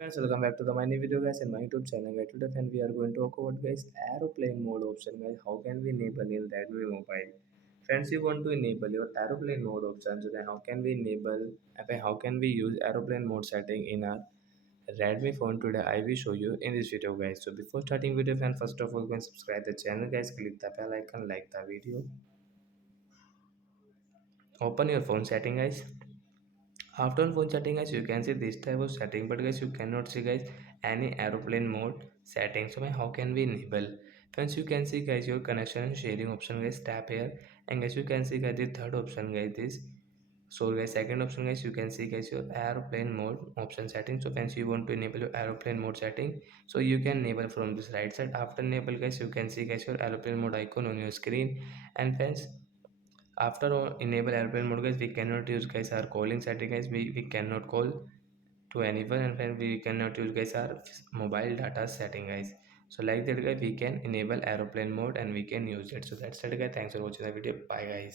Friends, welcome back to the my new video guys in my YouTube channel guys. Today friend, we are going to talk about guys aeroplane mode option guys. How can we enable in Redmi mobile? Friends, you want to enable your aeroplane mode option. So then how can we enable how can we use aeroplane mode setting in our Redmi phone today? I will show you in this video guys. So before starting video friend, first of all go and subscribe the channel guys, click the bell icon, like the video, open your phone setting guys. After on phone setting guys, you can see this type of setting, but guys you cannot see guys any aeroplane mode setting. So how can we enable? Friends, you can see guys your connection and sharing option guys, tap here, and guys you can see guys the third option guys this. So guys second option guys you can see guys your aeroplane mode option setting. So friends, you want to enable your aeroplane mode setting, so you can enable from this right side. After enable guys you can see guys your aeroplane mode icon on your screen. And friends, after enable airplane mode guys, we cannot use guys our calling setting guys. We cannot call to anyone, and then we cannot use guys our mobile data setting guys. So like that guys we can enable aeroplane mode and we can use it. So that's it guys, thanks for watching the video, bye guys.